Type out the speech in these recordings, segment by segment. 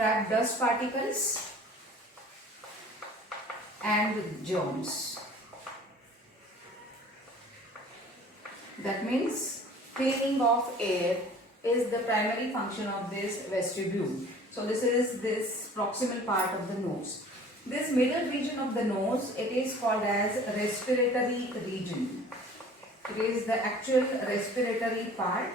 trap dust particles and germs. That means cleaning of air is the primary function of this vestibule. So this is this proximal part of the nose. This middle region of the nose, it is called as respiratory region. It is the actual respiratory part.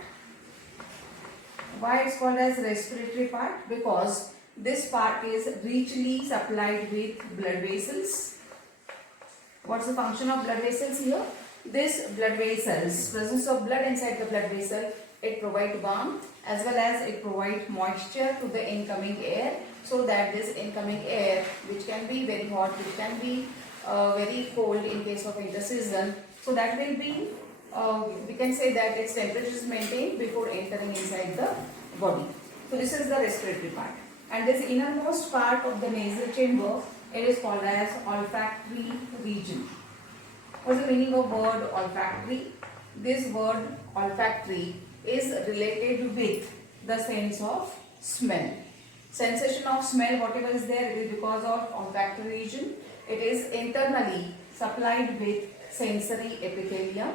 Why it's called as respiratory part? Because this part is richly supplied with blood vessels. What's the function of blood vessels here? This blood vessels, presence of blood inside the blood vessel, it provides warmth as well as it provides moisture to the incoming air, so that this incoming air, which can be very hot, which can be very cold in case of interseason, so that will be, we can say that its temperature is maintained before entering inside the body. So this is the respiratory part. And this innermost part of the nasal chamber, it is called as olfactory region. What's the meaning of word olfactory? This word olfactory is related with the sense of smell. Sensation of smell, whatever is there, it is because of olfactory region. It is internally supplied with sensory epithelium.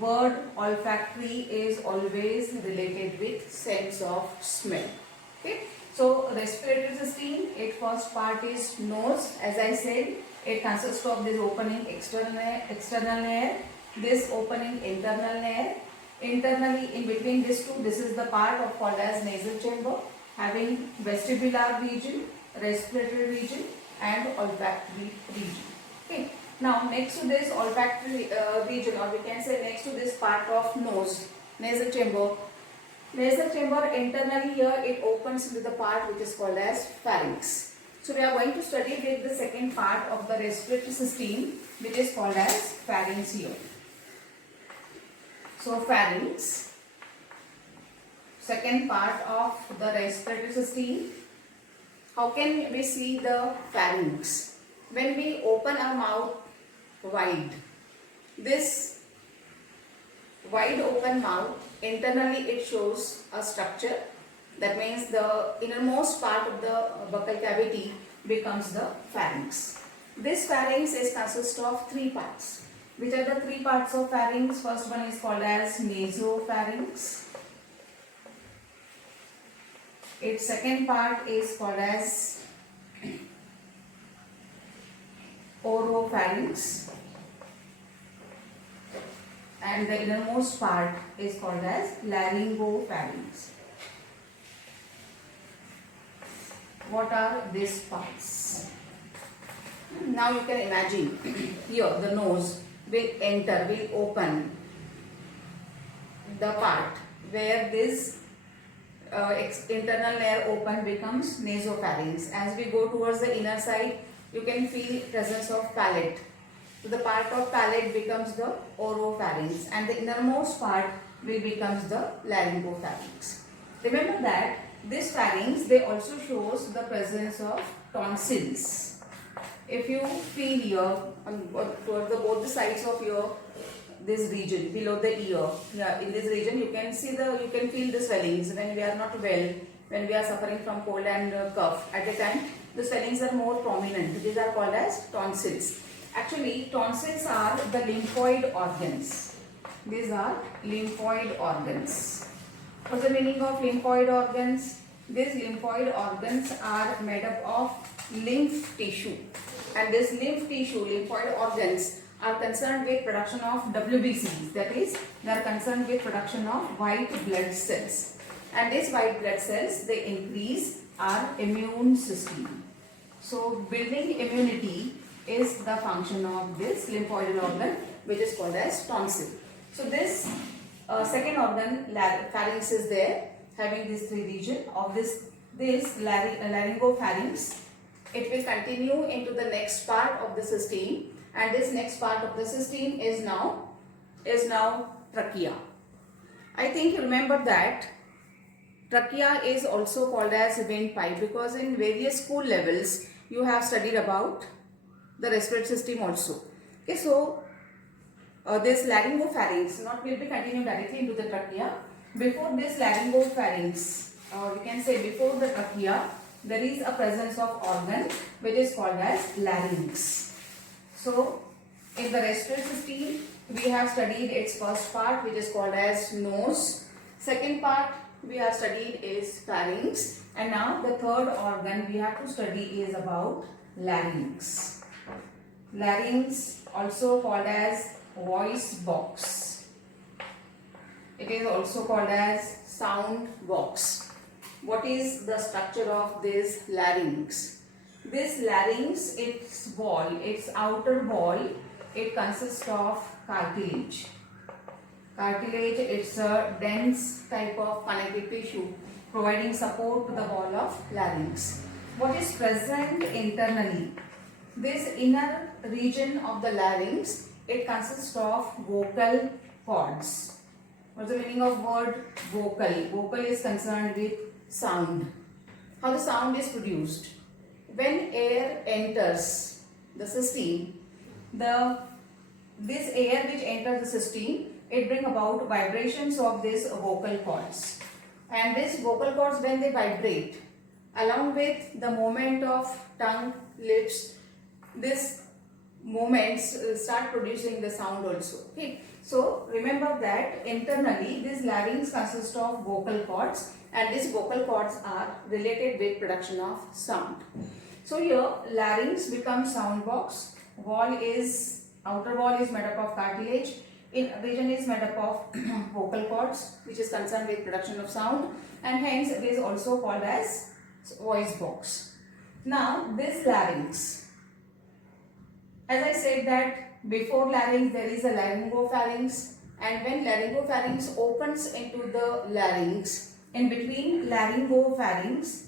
Word olfactory is always related with sense of smell. Okay. So respiratory system, its first part is nose. As I said, it consists of this opening external air, this opening internal air. Internally, in between these two, this is the part of called as nasal chamber, having vestibular region, respiratory region, and olfactory region. Okay. Now, next to this olfactory region, or we can say next to this part of nose, nasal chamber. Nasal chamber internally here, it opens into the part which is called as pharynx. So we are going to study with the second part of the respiratory system, which is called as pharynx here. So pharynx, second part of the respiratory system. How can we see the pharynx? When we open our mouth wide, this wide open mouth, internally it shows a structure. That means the innermost part of the buccal cavity becomes the pharynx. This pharynx is consists of three parts. Which are the three parts of pharynx? First one is called as nasopharynx. Its second part is called as oropharynx. And the innermost part is called as laryngopharynx. What are these parts? Now you can imagine here the nose will enter, will open the part where this internal air open becomes nasopharynx. As we go towards the inner side, you can feel presence of palate. So the part of palate becomes the oropharynx and the innermost part will becomes the laryngopharynx. Remember that this pharynx, they also shows the presence of tonsils. If you feel here towards both the sides of your this region below the ear, yeah, in this region you can see you can feel the swellings when we are not well, when we are suffering from cold and cough. At the time, the swellings are more prominent. These are called as tonsils. Actually, tonsils are the lymphoid organs. These are lymphoid organs. What's the meaning of lymphoid organs? These lymphoid organs are made up of lymph tissue. And this lymph tissue, lymphoid organs, are concerned with production of WBCs. That is, they are concerned with production of white blood cells. And these white blood cells, they increase our immune system. So, building immunity is the function of this lymphoid organ, which is called as tonsil. So, this second organ, pharynx, is there, having these three regions of this laryngopharynx. It will continue into the next part of the system, and this next part of the system is now trachea. I think you remember that trachea is also called as windpipe, because in various school levels you have studied about the respiratory system also. Okay, so this laryngopharynx will be continued directly into the trachea. Before this laryngopharynx, we can say before the trachea, there is a presence of organ which is called as larynx. So in the respiratory system, we have studied its first part which is called as nose. Second part we have studied is pharynx, and now the third organ we have to study is about larynx. Larynx, also called as voice box. It is also called as sound box. What is the structure of this larynx? This larynx, its wall, its outer wall, it consists of cartilage. Cartilage, it's a dense type of connective tissue providing support to the wall of larynx. What is present internally? This inner region of the larynx, it consists of vocal cords. What's the meaning of word vocal? Vocal is concerned with sound. How the sound is produced? When air enters the system, this air which enters the system, it brings about vibrations of these vocal cords. And these vocal cords, when they vibrate, along with the movement of tongue, lips, these movements start producing the sound also. Okay. So remember that internally this larynx consists of vocal cords, and these vocal cords are related with production of sound. So here larynx becomes sound box. Outer wall is made up of cartilage. Inner region is made up of vocal cords which is concerned with production of sound, and hence it is also called as voice box. Now this larynx, as I said that before larynx there is a laryngopharynx, and when laryngopharynx opens into the larynx, in between laryngopharynx,